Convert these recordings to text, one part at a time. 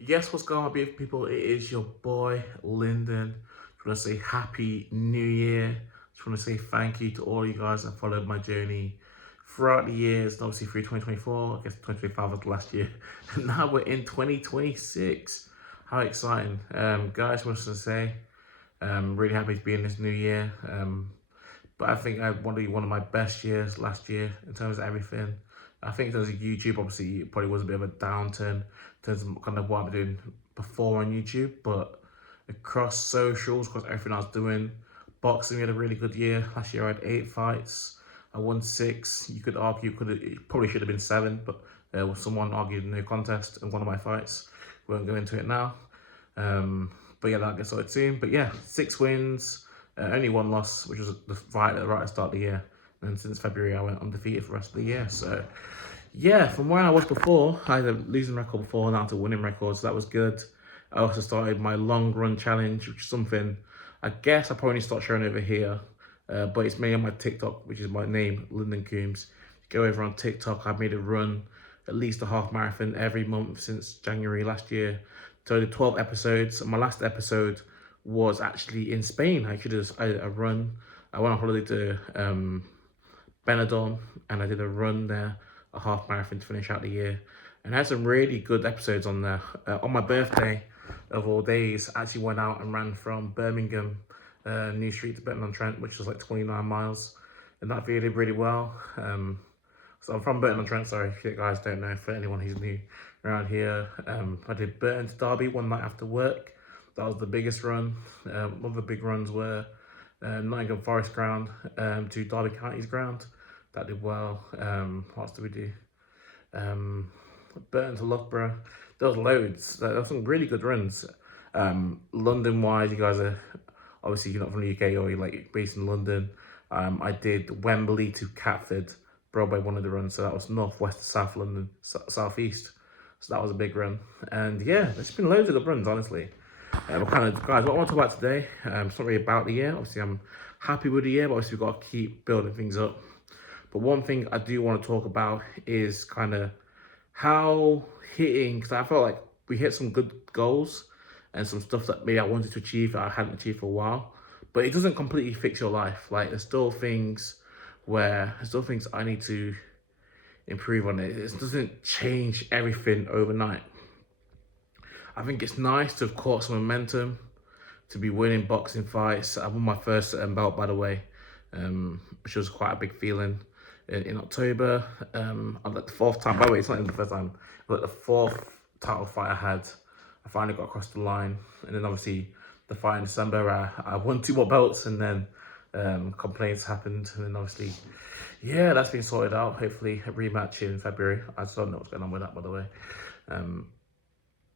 Yes, what's going on, beautiful people? It is your boy Lyndon. Just want to say Happy New Year. Just want to say thank you to all you guys that followed my journey throughout the years, and obviously through 2024. I guess 2025 was the last year, and now we're in 2026. How exciting, guys! What to say? Really happy to be in this new year. But I think I want to be one of my best years last year in terms of everything. I think in terms of YouTube, obviously, it probably was a bit of a downturn in terms of kind of what I'm doing before on YouTube. But across socials, across everything I was doing, boxing, we had a really good year. Last year, I had 8 fights. I won 6. You could argue it probably should have been 7, but someone argued no contest in one of my fights. We won't go into it now. But yeah, that gets sorted soon. But yeah, 6 wins, only one loss, which was the fight right at the start of the year. And since February, I went undefeated for the rest of the year. So yeah, from where I was before, I had a losing record before, now to winning record, so that was good. I also started my long run challenge, which is something I guess I probably need to start showing over here. But it's mainly on my TikTok, which is my name, Lyndon Coombs. Go over on TikTok. I've made a run, at least a half marathon every month since January last year. So I did 12 episodes. And my last episode was actually in Spain. I did a run. I went on holiday to Benidorm, and I did a run there, a half marathon to finish out the year. And I had some really good episodes on there. On my birthday, of all days, I actually went out and ran from Birmingham, New Street to Burton-on-Trent, which was like 29 miles. And that video did really well. So I'm from Burton-on-Trent, sorry if you guys don't know, for anyone who's new around here. I did Burton to Derby one night after work. That was the biggest run. One of the big runs were Nottingham Forest ground to Derby County's ground. That did well. What else did we do? Burton to Loughborough. There was loads. There were some really good runs. London-wise, you guys are obviously you're not from the UK or you're like based in London. I did Wembley to Catford, Broadway, one of the runs. So that was north, west, to south London, south east. So that was a big run. And yeah, there's been loads of good runs, honestly. But kind of, guys, what I want to talk about today, it's not really about the year. Obviously, I'm happy with the year, but obviously, we've got to keep building things up. But one thing I do want to talk about is kind of how hitting, because I felt like we hit some good goals and some stuff that maybe I wanted to achieve that I hadn't achieved for a while. But it doesn't completely fix your life. Like, there's still things I need to improve on it. It doesn't change everything overnight. I think it's nice to have caught some momentum, to be winning boxing fights. I won my first belt, by the way, which was quite a big feeling in October. I'm like the fourth time, by the way, it's not even the first time, but the fourth title fight I had, I finally got across the line. And then obviously the fight in December, I won 2 more belts, and then complaints happened. And then obviously, yeah, that's been sorted out. Hopefully a rematch in February. I just don't know what's going on with that, by the way.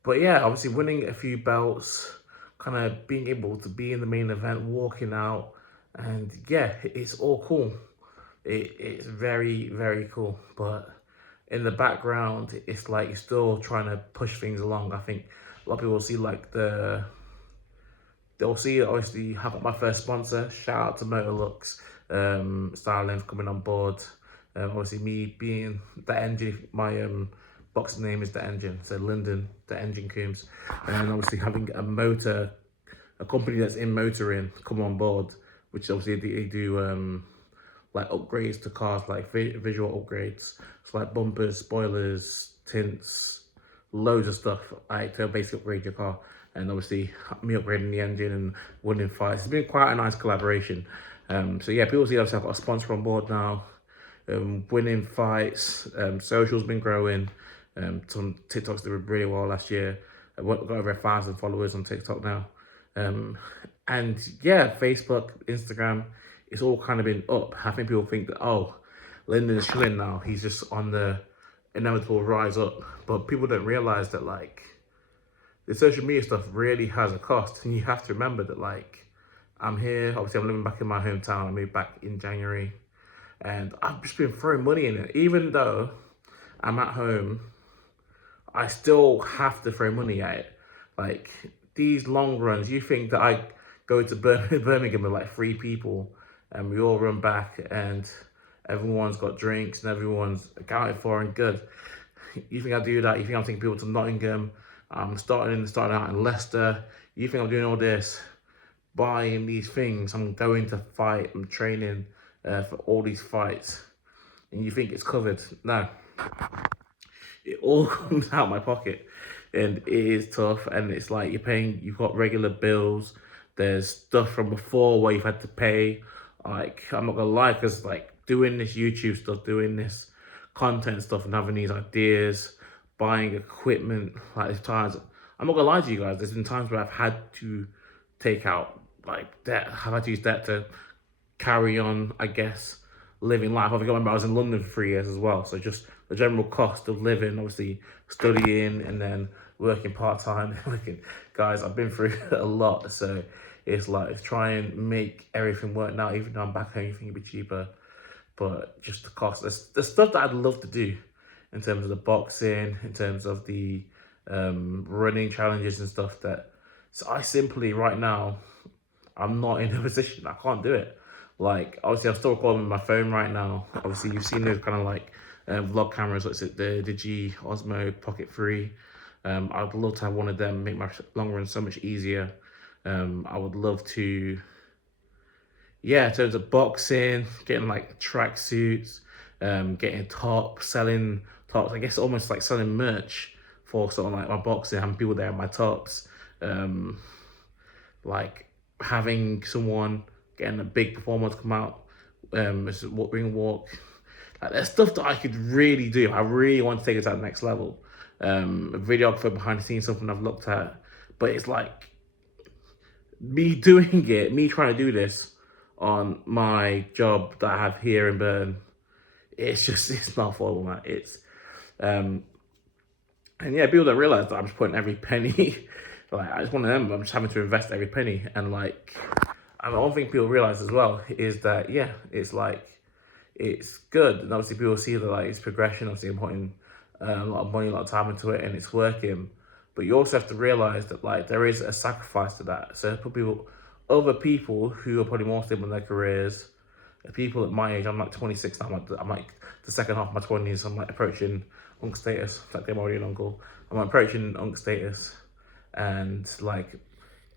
But yeah, obviously winning a few belts, kind of being able to be in the main event, walking out, and yeah, it's all cool. It's very, very cool. But in the background, it's like you're still trying to push things along. I think a lot of people see like they'll see obviously have my first sponsor. Shout out to Motorlux, Styling coming on board. Obviously me being the engine, my boxing name is The Engine, so Lyndon The Engine Coombs, and obviously having a company that's in motoring come on board, which obviously they do like upgrades to cars, like visual upgrades, so like bumpers, spoilers, tints, loads of stuff, like to basically upgrade your car. And obviously me upgrading the engine and winning fights. It's been quite a nice collaboration. So yeah, people see obviously I've got a sponsor on board now. Winning fights, social's been growing. Some TikToks did really well last year. I got over 1,000 followers on TikTok now. And yeah, Facebook, Instagram, it's all kind of been up. I think people think that, oh, Lyndon's chilling now. He's just on the inevitable rise up. But people don't realize that, like, the social media stuff really has a cost. And you have to remember that, like, I'm here. Obviously, I'm living back in my hometown. I moved back in January. And I've just been throwing money in it. Even though I'm at home, I still have to throw money at it. Like, these long runs, you think that I go to Birmingham with like 3 people and we all run back and everyone's got drinks and everyone's accounted for and good. You think I do that? You think I'm taking people to Nottingham? I'm starting out in Leicester. You think I'm doing all this, buying these things? I'm going to fight. I'm training for all these fights, and you think it's covered? No, it all comes out my pocket, and it is tough. And it's like you're paying. You've got regular bills. There's stuff from before where you've had to pay. Like, I'm not gonna lie, because like doing this YouTube stuff, doing this content stuff, and having these ideas, buying equipment, like there's times. I'm not gonna lie to you guys. There's been times where I've had to take out like debt. I've had to use debt to carry on, I guess, living life. I remember I was in London for 3 years as well. So just the general cost of living, obviously studying and then working part-time. Guys, I've been through a lot. So it's like try and make everything work now, even though I'm back home, you think it'd be cheaper. But just the cost. The stuff that I'd love to do in terms of the boxing, in terms of the running challenges and stuff that, so I simply right now, I'm not in a position. I can't do it. Like, obviously, I'm still recording with my phone right now. Obviously, you've seen those kind of like vlog cameras. What's it? The G Osmo Pocket 3. I'd love to have one of them. Make my long run so much easier. I would love to. Yeah, in terms of boxing, getting like track suits, getting tops, selling tops. I guess almost like selling merch for sort of like my boxing, having people there in my tops. Um, like having someone getting a big performer to come out, ring walk. Like there's stuff that I could really do. I really want to take it to the next level. A videographer behind the scenes, something I've looked at, but it's like me doing it, me trying to do this on my job that I have here in Burton. It's just it's not affordable, man. It's and yeah, people don't realize that I'm just putting every penny. Like I just one of them. I'm just having to invest every penny, and like, and one thing people realize as well is that yeah, it's like it's good, and obviously people see that like it's progression. Obviously, I'm putting a lot of money, a lot of time into it, and it's working. But you also have to realize that like there is a sacrifice to that. So for people, other people who are probably more stable in their careers, people at my age, I'm like 26 now. I'm like the second half of my 20s. I'm like approaching uncle status. Like I'm already an uncle. I'm approaching uncle status, and like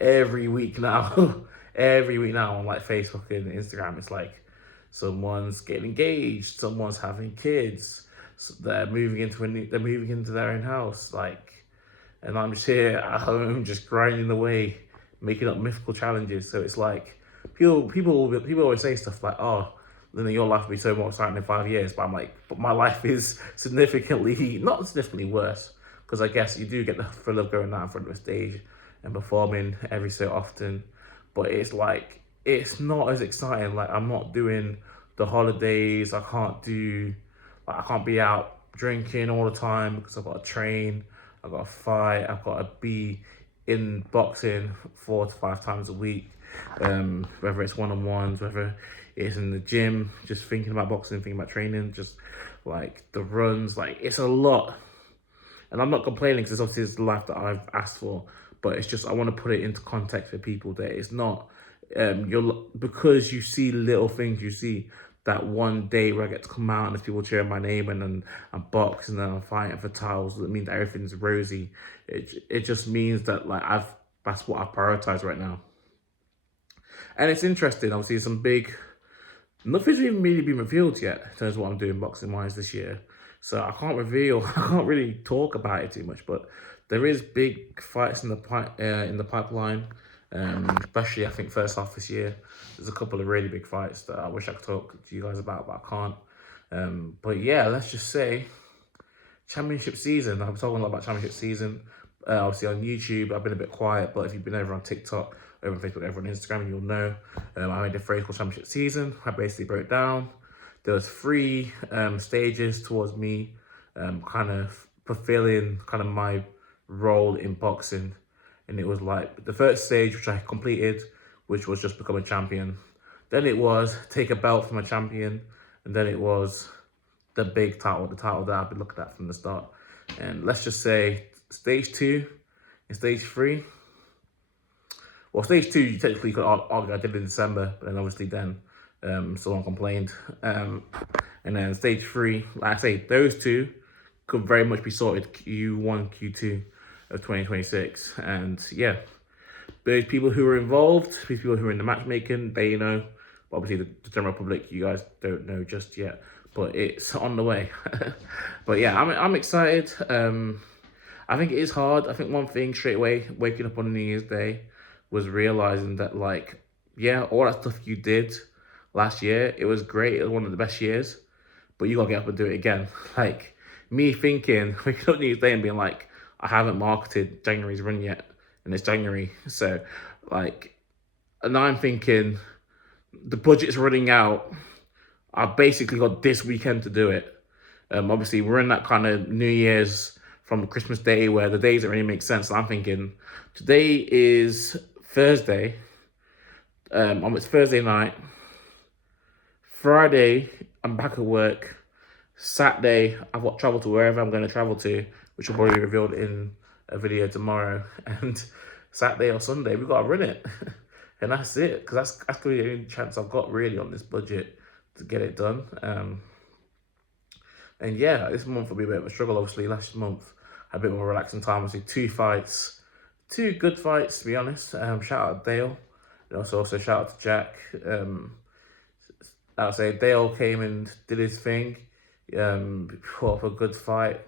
every week now, every week now on like Facebook and Instagram, it's like someone's getting engaged, someone's having kids, so they're moving into their own house, like, and I'm just here at home, just grinding away, making up mythical challenges. So it's like people always say stuff like, "Oh, then your life will be so more exciting in 5 years." But I'm like, but my life is not significantly worse, because I guess you do get the thrill of going out in front of a stage and performing every so often, but it's like it's not as exciting. Like I'm not doing the holidays. I can't be out drinking all the time because I've got to train. I've got to fight. I've got to be in boxing 4 to 5 times a week. Whether it's one-on-ones, whether it's in the gym, just thinking about boxing, thinking about training, just like the runs, like it's a lot. And I'm not complaining because obviously it's the life that I've asked for, but it's just I want to put it into context for people that it's not you're because you see little things, you see that one day where I get to come out and there's people cheering my name and then I'm boxing and I'm fighting for titles. It means that everything's rosy. It just means that like that's what I prioritize right now. And it's interesting, obviously some big nothing's even really been revealed yet in terms of what I'm doing boxing wise this year. So I can't reveal, I can't really talk about it too much, but there is big fights in the pipeline. Especially I think first half this year. There's a couple of really big fights that I wish I could talk to you guys about, but I can't. But yeah, let's just say championship season. I'm talking a lot about championship season. Obviously on YouTube, I've been a bit quiet, but if you've been over on TikTok, over on Facebook, over on Instagram, you'll know. I made a phrase called championship season. I basically broke down. There was 3 stages towards me kind of fulfilling kind of my role in boxing. And it was like the first stage, which I completed, which was just become a champion. Then it was take a belt from a champion. And then it was the big title, the title that I've been looking at from the start. And let's just say stage 2 and stage 3. Well, stage 2, you technically could argue I did in December, but then obviously then someone complained. And then stage 3, like I say, those 2 could very much be sorted Q1, Q2. of 2026. And yeah, those people who are involved, these people who are in the matchmaking, they know. But obviously, the general public, you guys don't know just yet. But it's on the way. But yeah, I'm excited. I think it is hard. I think one thing straight away, waking up on New Year's Day, was realizing that like, yeah, all that stuff you did last year, it was great. It was one of the best years, but you gotta get up and do it again. Like me thinking, waking up New Year's Day and being like, I haven't marketed January's run yet, and it's January, so like, and now I'm thinking the budget's running out. I've basically got this weekend to do it. Obviously, we're in that kind of New Year's from Christmas Day where the days don't really make sense. So I'm thinking today is Thursday. It's Thursday night. Friday, I'm back at work. Saturday, I've got travel to wherever I'm going to travel to, which will probably be revealed in a video tomorrow. And Saturday or Sunday, we've got to run it. And that's it, because that's going to be the only chance I've got really on this budget to get it done. And yeah, this month will be a bit of a struggle. Obviously, last month I had a bit more relaxing time. Obviously, 2 fights, 2 good fights to be honest. Shout out Dale, and also shout out to Jack. I'll say Dale came and did his thing. Put up a good fight.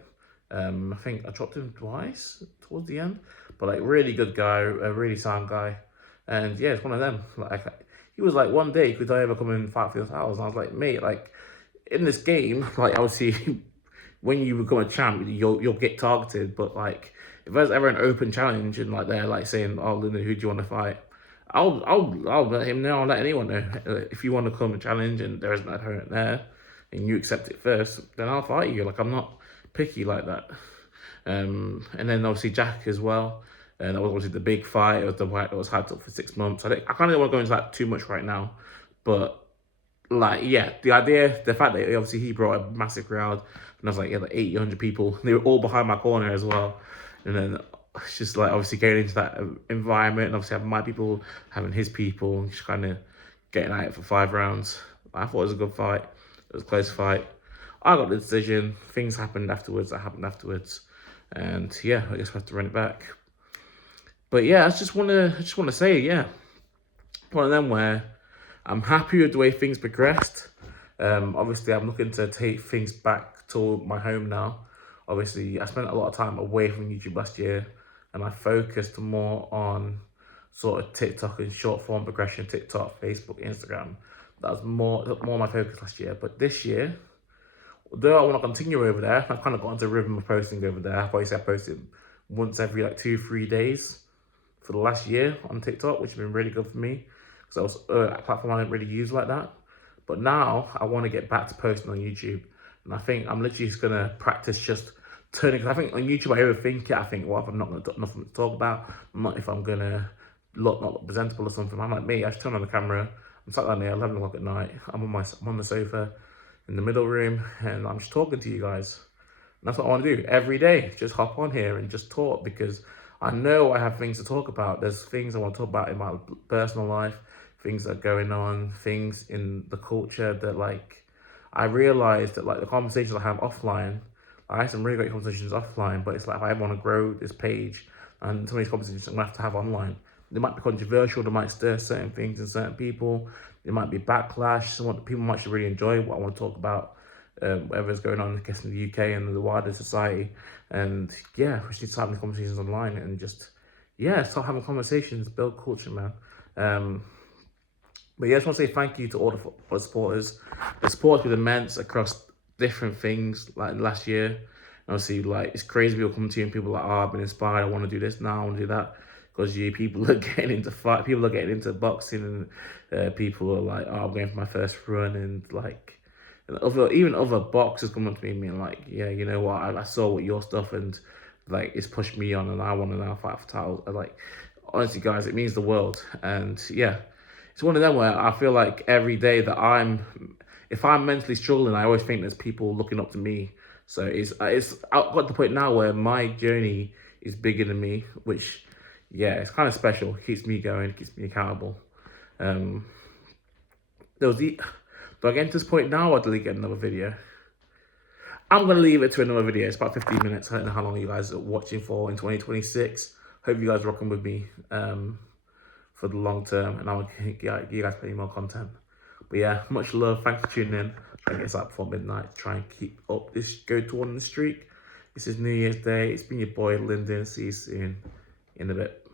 I think I dropped him twice towards the end, but like really good guy, a really sound guy. And yeah, it's one of them. Like he was like, one day could I ever come and fight for your titles? And I was like, mate, like in this game, like obviously when you become a champ, you'll get targeted. But like if there's ever an open challenge and like they're like saying, oh Linda, who do you want to fight? I'll let him know. I'll let anyone know. If you want to come and challenge and there isn't an opponent there, and you accept it first, then I'll fight you. Like I'm not picky like that. And then obviously Jack as well. And that was obviously the big fight. It was the fight that was hyped up for 6 months. I kind of don't want to go into that too much right now, but like yeah, the idea, the fact that obviously he brought a massive crowd, and I was like yeah, like 80, 100 people. They were all behind my corner as well, and then it's just like obviously getting into that environment, and obviously having my people, having his people, and just kind of getting at it for 5 rounds. I thought it was a good fight. It was a close fight. I got the decision. Things happened afterwards. That happened afterwards, and yeah, I guess we have to run it back. But yeah, I just want to say, yeah, one of them where I'm happy with the way things progressed. Obviously, I'm looking to take things back to my home now. Obviously, I spent a lot of time away from YouTube last year, and I focused more on sort of TikTok and short form progression, TikTok, Facebook, Instagram. That was more my focus last year. But this year, though I want to continue over there, I've kind of got into a rhythm of posting over there. Obviously, I posted once every like 2-3 days for the last year on TikTok, which has been really good for me, because that was a platform I didn't really use like that. But now I want to get back to posting on YouTube, and I think I'm literally just gonna practice just turning. Because I think on YouTube I overthink it. I think, well, if I'm not gonna nothing to talk about, not if I'm gonna not look presentable or something. I'm like me. I just turn on the camera. I'm sat down there 11 o'clock at night. I'm on the sofa in the middle room, and I'm just talking to you guys. And that's what I want to do every day. Just hop on here and just talk, because I know I have things to talk about. There's things I want to talk about in my personal life, things that are going on, things in the culture that like, I realized that like the conversations I have offline, I had some really great conversations offline, but it's like if I want to grow this page, and some of these conversations I'm going to have online, they might be controversial, they might stir certain things in certain people, there might be backlash, some people might actually really enjoy what I want to talk about, whatever's going on, I guess, in the UK and the wider society. And yeah, we should need to start having conversations online and just, yeah, start having conversations, build culture, man. But yeah, I just want to say thank you to all the supporters. The support has been immense across different things, like last year. And obviously, like, it's crazy people come to you and people are like, oh, I've been inspired, I want to do this now, I want to do that. Because people are getting into fight, people are getting into boxing, and people are like, oh, I'm going for my first run, and like, even other boxers come up to me and being like, yeah, you know what, I saw what your stuff, and like it's pushed me on, and I want to now fight for titles. And like, honestly guys, it means the world. And yeah, it's one of them where I feel like every day that if I'm mentally struggling, I always think there's people looking up to me. So it's I've got to the point now where my journey is bigger than me, which yeah, it's kind of special. It keeps me going, keeps me accountable. Do I get to this point now, or delete another video? I'm going to leave it to another video. It's about 15 minutes. I don't know how long you guys are watching for in 2026. Hope you guys are rocking with me for the long term, and I'll give you guys plenty more content. But yeah, much love. Thanks for tuning in. Try and get this out before midnight. Try and keep up this go to one streak. This is New Year's Day. It's been your boy Lyndon. See you soon in a bit.